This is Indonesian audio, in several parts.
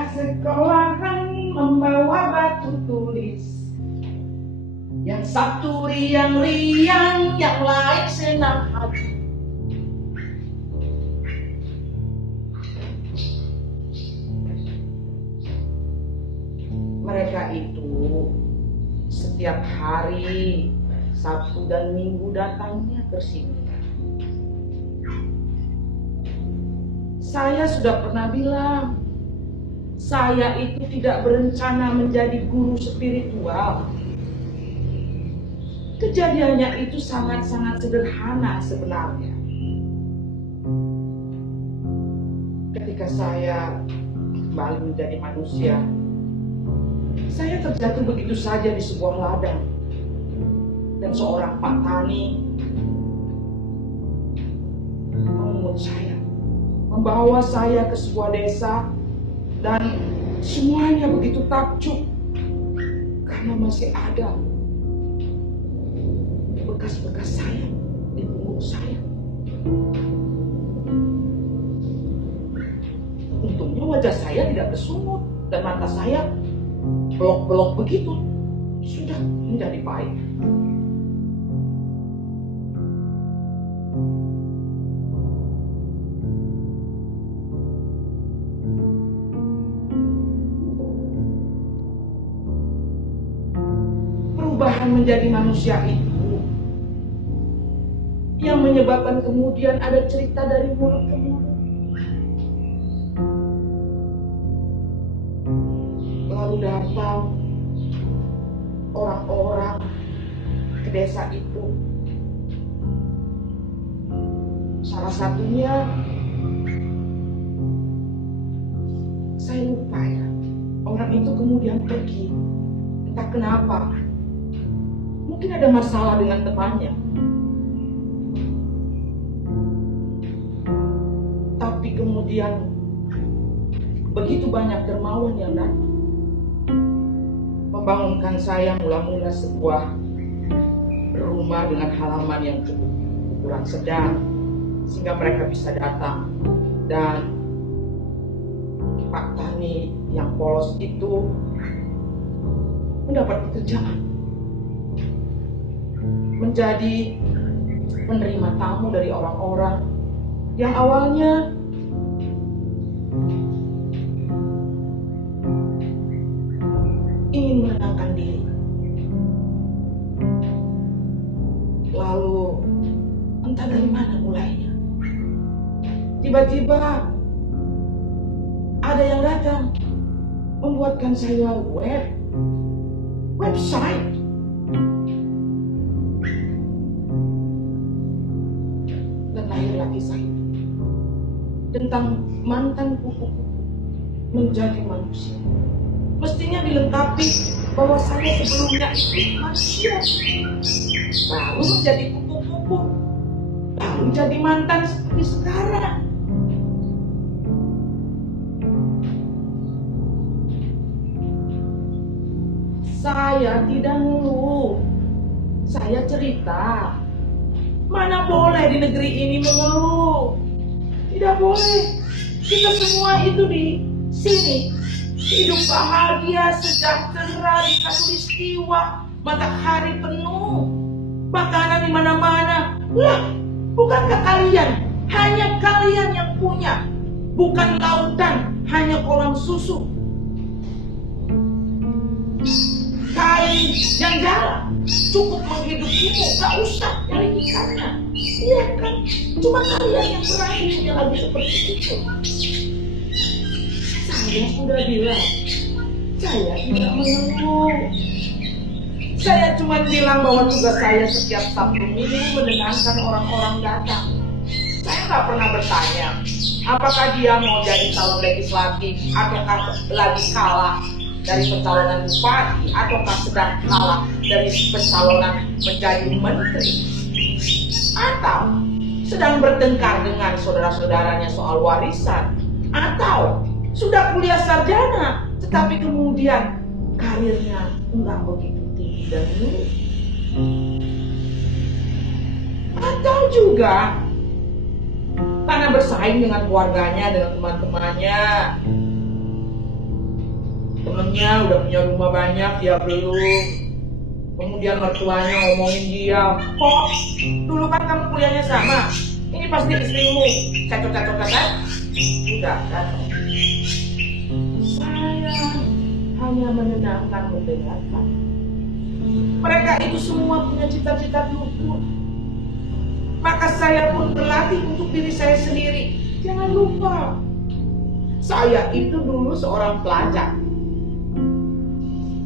Anak sekolahan membawa batu tulis, yang satu riang-riang, yang lain senang hati. Mereka itu setiap hari Sabtu dan Minggu datangnya ke sini. Saya sudah pernah bilang, saya itu tidak berencana menjadi guru spiritual. Kejadiannya itu sangat-sangat sederhana sebenarnya. Ketika saya kembali menjadi manusia, saya terjatuh begitu saja di sebuah ladang. Dan seorang Pak Tani memungut saya, membawa saya ke sebuah desa, dan semuanya begitu takjub karena masih ada bekas-bekas saya di punggung saya. Untungnya wajah saya tidak bersungut dan mata saya belok-belok begitu, sudah menjadi baik. Perubahan menjadi manusia itu yang menyebabkan kemudian ada cerita dari mulut ke mulut. Lalu datang orang-orang ke desa itu. Salah satunya, saya lupa ya, orang itu kemudian pergi. Entah kenapa. Mungkin ada masalah dengan temannya. Tapi kemudian begitu banyak dermawan yang datang, membangunkan saya mula-mula sebuah rumah dengan halaman yang cukup ukuran sedang, sehingga mereka bisa datang. Dan Pak Tani yang polos itu mendapat pekerjaan menjadi penerima tamu dari orang-orang yang awalnya ingin menenangkan diri. Lalu entah dari mana mulainya, tiba-tiba ada yang datang membuatkan saya website. Dan lahirlah kisah itu tentang mantan kupu-kupu menjadi manusia. Mestinya dilengkapi bahwa saya sebelumnya itu manusia, lalu menjadi kupu-kupu, lalu menjadi mantan seperti sekarang. Saya tidak ngeluh, saya cerita. Mana boleh di negeri ini mengeluh? Tidak boleh. Kita semua itu di sini hidup bahagia, sejahtera, di khatulistiwa, matahari penuh, makanan di mana-mana. Lah, bukankah kalian? Hanya kalian yang punya, bukan lautan, hanya kolam susu. Kain yang jalan cukup menghidupimu, gak usah dari ikannya. Iya kan? Cuma kalian yang berani punya lagu seperti itu. Saya sudah bilang, saya tidak mengeluh. Saya cuma bilang bahwa tugas saya setiap Sabtu Minggu menenangkan orang-orang datang. Saya nggak pernah bertanya, apakah dia mau jadi calon legislatif, ataukah lagi kalah dari pencalonan bupati, ataukah sedang kalah dari pencalonan menjadi menteri, atau sedang bertengkar dengan saudara-saudaranya soal warisan, atau sudah kuliah sarjana tetapi kemudian karirnya enggak begitu tinggi dan mulus, atau juga karena bersaing dengan keluarganya, dengan teman-temannya, Temennya udah punya rumah banyak, dia belum. Kemudian mertuanya ngomongin dia, kok dulu kan kamu kuliahnya sama, ini pasti istrimu. Cacot-cacot-cacot. Udah datang. Saya hanya menyenangkan mendengarkan. Mereka itu semua punya cita-cita luhur. Maka saya pun berlatih untuk diri saya sendiri. Jangan lupa, saya itu dulu seorang pelajar.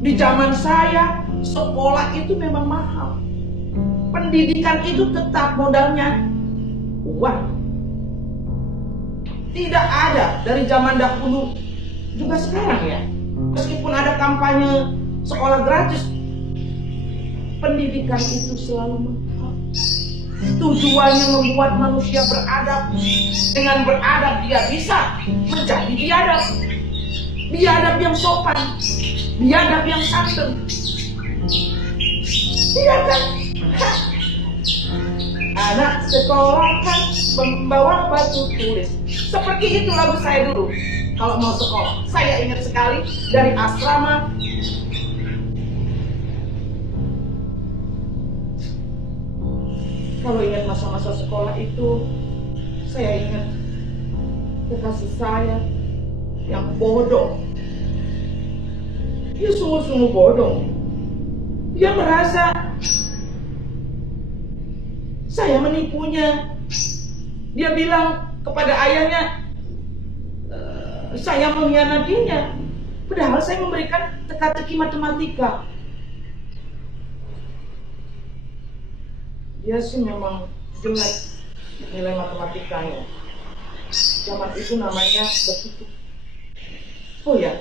Di zaman saya, sekolah itu memang mahal. Pendidikan itu tetap modalnya uang. Tidak ada dari zaman dahulu juga sekarang ya. Meskipun ada kampanye sekolah gratis, pendidikan itu selalu mahal. Tujuannya membuat manusia beradab. Dengan beradab dia bisa menjadi biadab. Biadab yang sopan, biadab yang santun. Iya kan? Anak sekolah kan membawa batu tulis. Seperti itu lagu saya dulu. Kalau mau sekolah, saya ingat sekali dari asrama. Kalau ingat masa-masa sekolah itu, saya ingat kekasih saya yang bodoh. Dia sungguh-sungguh bodoh. Dia merasa saya menipunya. Dia bilang kepada ayahnya, saya mengkhianatinya. Padahal saya memberikan teka-teki matematika. Dia sih memang jelek nilai matematikanya. Zaman itu namanya bertutup. Oh ya,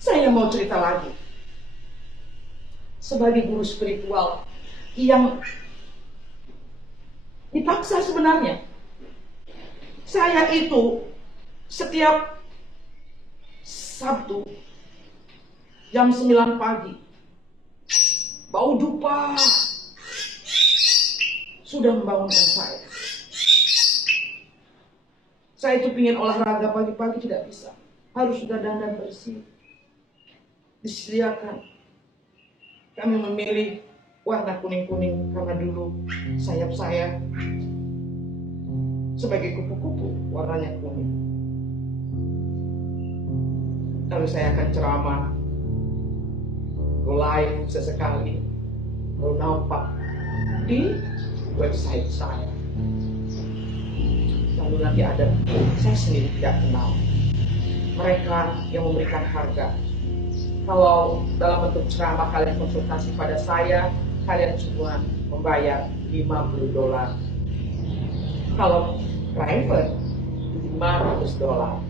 saya mau cerita lagi. Sebagai guru spiritual yang dipaksa sebenarnya, saya itu setiap Sabtu jam 9 pagi bau dupa sudah membangunkan saya. Saya itu ingin olahraga pagi-pagi tidak bisa. Harus sudah dandan bersih. Disediakan. Kami memilih warna kuning-kuning karena dulu sayap saya sebagai kupu-kupu warnanya kuning. Lalu saya akan ceramah, go live sesekali, lalu nampak di website saya. Lalu nanti ada, saya sendiri tidak kenal, mereka yang memberikan harga. Kalau dalam bentuk ceramah kalian konsultasi pada saya, kalian cuma membayar $50. Kalau private, $500.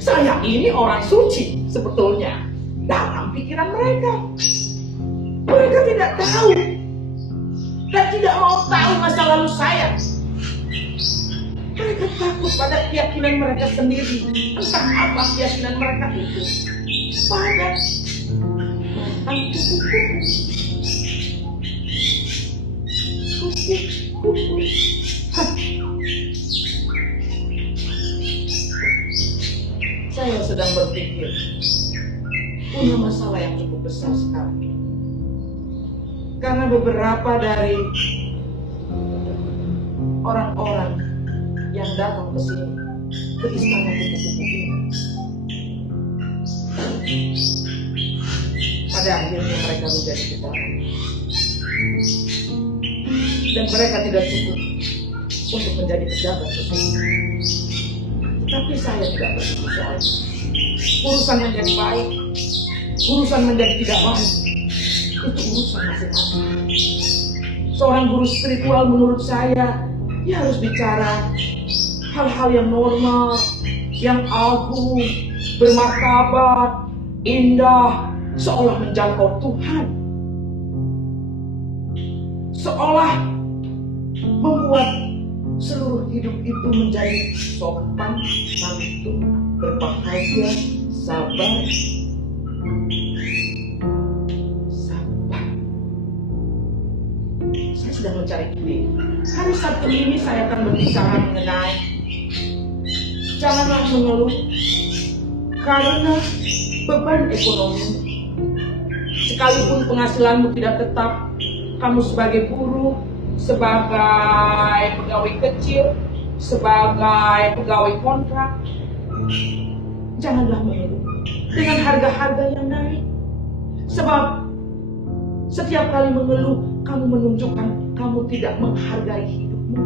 Saya ini orang suci sebetulnya dalam pikiran mereka. Mereka tidak tahu dan tidak mau tahu masa lalu saya. Mereka takut pada keyakinan mereka sendiri. Entah apa keyakinan mereka itu. Pada kupu-kupu. Saya sedang berpikir punya masalah yang cukup besar sekali. Karena beberapa dari orang-orang yang datang ke sini, ke istana kupu-kupu ini, pada akhirnya mereka menjadi pejabat. Dan mereka tidak cukup untuk menjadi pejabat tersebut. Tapi saya tidak berpikir soal urusan menjadi baik, urusan menjadi tidak baik, itu urusan masing-masing. Seorang guru spiritual menurut saya, dia harus bicara hal-hal yang normal, yang agung, bermartabat, indah, seolah menjangkau Tuhan, seolah membuat seluruh hidup itu menjadi sopan, santun, berbahagia, sabar. Saya sedang mencari ide. Hari Sabtu ini saya akan berbicara mengenai janganlah mengeluh karena beban ekonomi. Sekalipun penghasilanmu tidak tetap, kamu sebagai buruh, sebagai pegawai kecil, sebagai pegawai kontrak, janganlah mengeluh dengan harga-harga yang naik. Sebab setiap kali mengeluh, kamu menunjukkan kamu tidak menghargai hidupmu.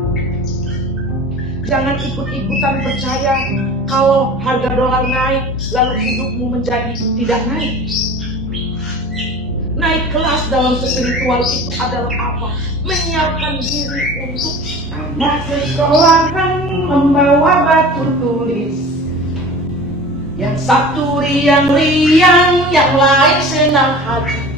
Jangan ikut-ikutan percaya kalau harga dolar naik, lalu hidupmu menjadi tidak naik. Naik kelas dalam spiritual itu adalah apa? Menyiapkan diri untuk anak sekolah kan membawa batu tulis. Yang satu riang-riang, yang lain senang hati.